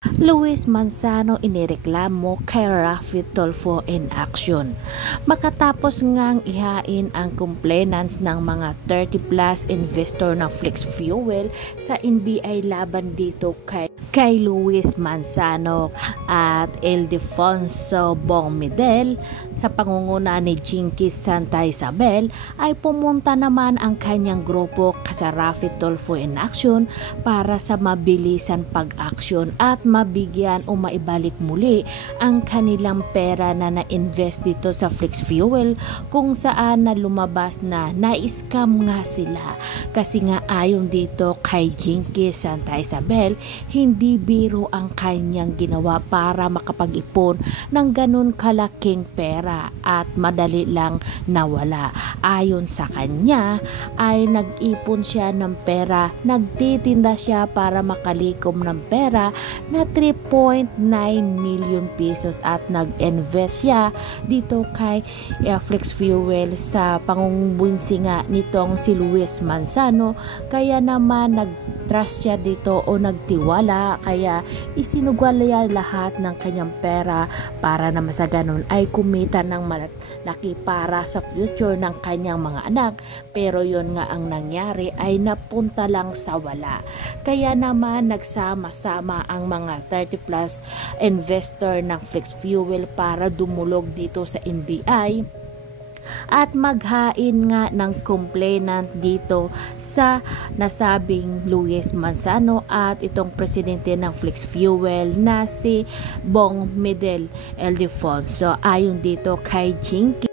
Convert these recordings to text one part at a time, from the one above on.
Luis Manzano inireklamo kay Raffy Tulfo in action. Makatapos ngang ihain ang complainants ng mga 30+ investor ng Flex Fuel sa NBI laban dito kay Luis Manzano at Ildefonso Bongmedel sa pangunguna ni Jinky Santa Isabel, ay pumunta naman ang kanyang grupo sa Raffy Tulfo in action para sa mabilisan pag-aksyon at mabigyan o maibalik muli ang kanilang pera na na-invest dito sa Flex Fuel, kung saan na lumabas na na-scam nga sila. Kasi nga ayon dito kay Jinky Santa Isabel, hindi biro ang kanyang ginawa para makapag-ipon ng ganun kalaking pera at madali lang nawala. Ayon sa kanya ay nag-ipon siya ng pera, nagtitinda siya para makalikom ng pera na 3.9 million pesos at nag-invest siya dito kay Flex Fuel sa pangungubunsi nga nitong si Luis Manzano. Kaya naman nag-trust siya dito o nagtiwala, kaya isinugwalaya lahat ng kanyang pera para naman sa ganun ay kumita ng malaki para sa future ng kanyang mga anak. Pero yon nga ang nangyari ay napunta lang sa wala. Kaya naman nagsama-sama ang mga 30+ investor ng Flex Fuel para dumulog dito sa NBI at maghain nga ng complainant dito sa nasabing Luis Manzano at itong presidente ng Flex Fuel na si Bongmedel Ildefonso. Ayon dito kay Jinky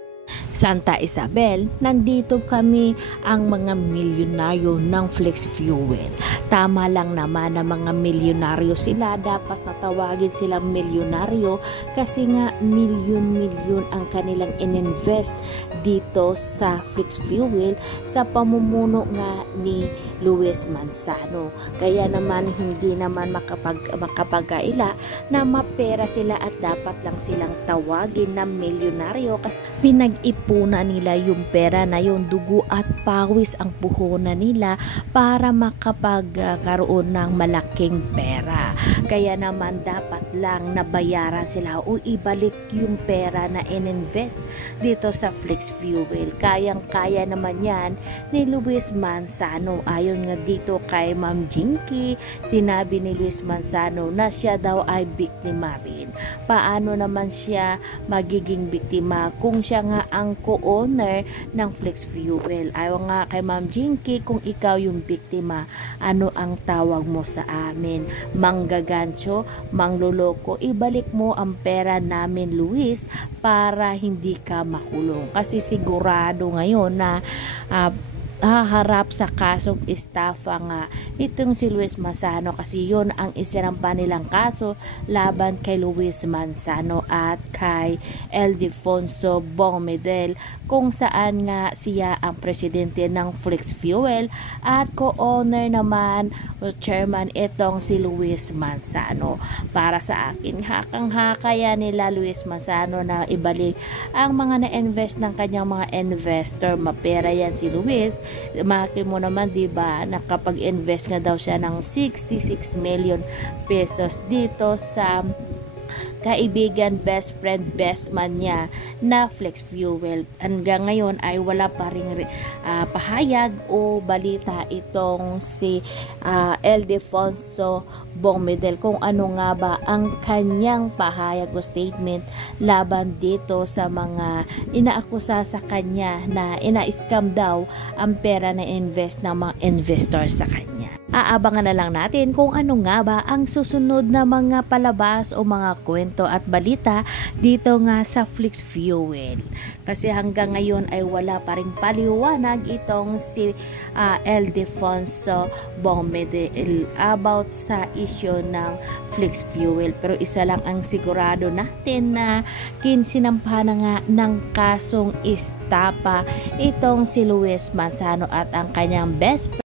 Santa Isabel, nandito kami ang mga milyonaryo ng Flex Fuel. Tama lang naman na mga milyonaryo sila, dapat natawagin silang milyonaryo kasi nga milyon-milyon ang kanilang ininvest dito sa Flex Fuel sa pamumuno nga ni Luis Manzano. Kaya naman hindi naman makapagkaila na mapera sila at dapat lang silang tawagin na milyonaryo. Pinag-ipunan nila yung pera na yung dugo at pawis ang puhunan nila para makapagkaroon ng malaking pera. Kaya naman dapat lang nabayaran sila o ibalik yung pera na ininvest dito sa Flex Fuel. Kayang-kaya naman yan ni Luis Manzano. Ayon nga dito kay Ma'am Jinky, sinabi ni Luis Manzano na siya daw ay biktima rin. Paano naman siya magiging biktima kung siya nga ang co-owner ng Flex Fuel? Ayaw nga kay Ma'am Jinky, kung ikaw yung biktima, ano ang tawag mo sa amin? Manggagancho, mangloloko, ibalik mo ang pera namin, Luis, para hindi ka makulong. Kasi sigurado ngayon na haharap sa kasong estafa nga itong si Luis Manzano, kasi yun ang isinampa nilang kaso laban kay Luis Manzano at kay Ildefonso Bongmedel, kung saan nga siya ang presidente ng Flex Fuel at co-owner naman o chairman itong si Luis Manzano. Para sa akin, hakang-hakaya nila Luis Manzano na ibalik ang mga na-invest ng kanyang mga investor. Mapera yan si Luis. Maki mo naman, diba, nakapag-invest nga daw siya ng 66 million pesos dito sa kaibigan, best friend, best man niya na Flex Fuel. Hanggang ngayon ay wala pa ring pahayag o balita itong si Ildefonso Bongmedel kung ano nga ba ang kanyang pahayag o statement laban dito sa mga inaakusa sa kanya na ina-scam daw ang pera na invest ng mga investor sa kanya. Aabangan na lang natin kung ano nga ba ang susunod na mga palabas o mga kwento at balita dito nga sa Flex Fuel. Kasi hanggang ngayon ay wala pa ring paliwanag itong si Ildefonso Bongmedel about sa issue ng Flex Fuel. Pero isa lang ang sigurado natin, na kinsinampa na nga ng kasong estafa itong si Luis Manzano at ang kanyang best friend